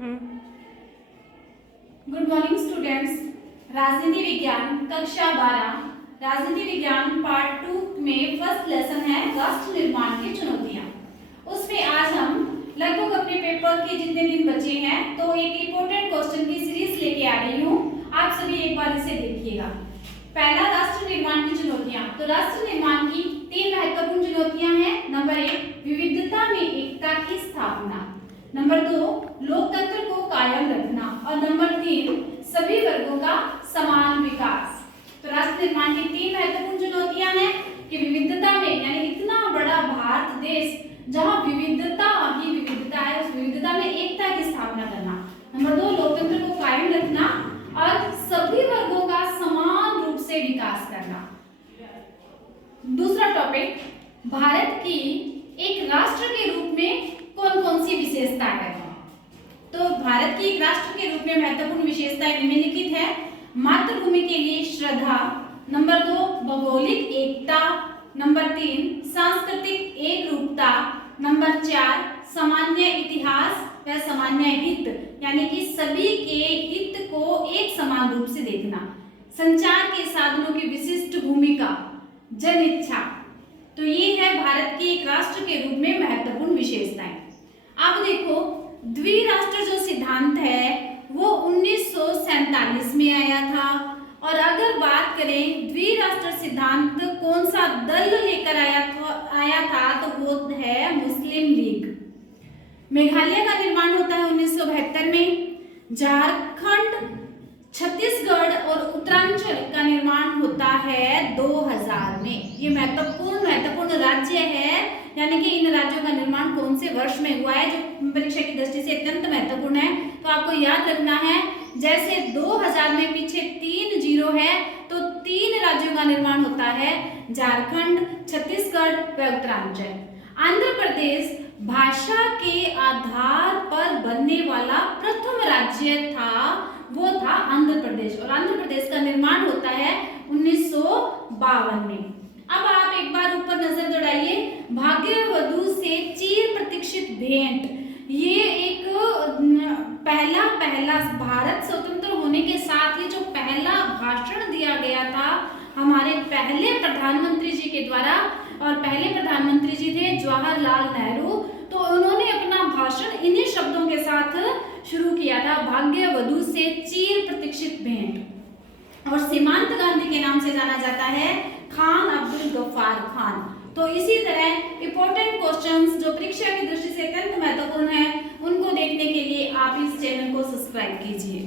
Good morning students. राजनीति विज्ञान कक्षा 12 राजनीति विज्ञान पार्ट 2 में फर्स्ट लेसन है राष्ट्र निर्माण की चुनौतियां। उसमें आज हम लगभग अपने पेपर के जितने दिन बचे हैं तो एक इम्पोर्टेंट क्वेश्चन की सीरीज लेके आ रही हूँ। आप सभी एक बार इसे देखिएगा। पहला, राष्ट्र निर्माण की चुनौतियां। तो राष्ट्र निर्माण की 3 महत्वपूर्ण चुनौतियां हैं। नंबर 1, विविधता में एकता की स्थापना। नंबर 2, लोकतंत्र को कायम रखना। और नंबर 3, सभी वर्गों का समान विकास। तो राष्ट्र निर्माण की 3 महत्वपूर्ण चुनौतियां हैं कि विविधता में, यानी इतना बड़ा भारत देश जहां विविधता ही विविधता है, उस विविधता में एकता की स्थापना करना। नंबर 2, लोकतंत्र को कायम रखना और सभी वर्गों का समान रूप से विकास करना। दूसरा टॉपिक, भारत की एक राष्ट्र के रूप में कौन कौन सी विशेषता है। तो भारत की एक राष्ट्र के रूप में महत्वपूर्ण विशेषताएं निम्नलिखित है। मातृभूमि के लिए श्रद्धा। नंबर 2, भौगोलिक एकता। नंबर 3, सांस्कृतिक एकरूपता। नंबर 4, सामान्य इतिहास व सामान्य हित, यानी कि सभी के हित को एक समान रूप से देखना। संचार के साधनों की विशिष्ट भूमिका, जन इच्छा। तो ये है भारत की एक राष्ट्र के रूप में महत्वपूर्ण विशेषताएं। अब देखो, द्विराष्ट्र जो सिद्धांत है वो 1947 में आया था। और अगर बात करें द्विराष्ट्र सिद्धांत कौन सा दल लेकर आया था तो वो है मुस्लिम लीग। मेघालय का निर्माण होता है 1972 में। झारखंड, छत्तीसगढ़ और उत्तरांचल का निर्माण होता है 2000 में। ये महत्वपूर्ण राज्य है, यानी कि इन राज्यों का निर्माण कौन से वर्ष में हुआ है, जो परीक्षा की दृष्टि से अत्यंत महत्वपूर्ण है। तो आपको याद रखना है, जैसे 2000 में पीछे 3 जीरो है तो 3 राज्यों का निर्माण होता है, झारखंड, छत्तीसगढ़ व उत्तरांचल। आंध्र प्रदेश भाषा के आधार पर बनने वाला प्रथम राज्य था, वो था आंध्र प्रदेश। और आंध्र प्रदेश का निर्माण होता है 1952 में। अब आप एक बार ऊपर नजर दौड़ाइए, भाग्यवधू से चिर प्रतीक्षित भेंट। ये एक पहला भारत स्वतंत्र होने के साथ ही जो पहला भाषण दिया गया था हमारे पहले प्रधानमंत्री जी के द्वारा, और पहले प्रधानमंत्री जी थे जवाहरलाल नेहरू। तो उन्होंने अपना भाषण इन्हीं शब्दों के साथ शुरू किया था, भाग्यवधू से चिर प्रतीक्षित भेंट। और सीमांत गांधी के नाम से जाना जाता है खान अब्दुल गफ्फार खान। तो इसी तरह इंपॉर्टेंट क्वेश्चंस जो परीक्षा की दृष्टि से अत्यंत महत्वपूर्ण है, उनको देखने के लिए आप इस चैनल को सब्सक्राइब कीजिए।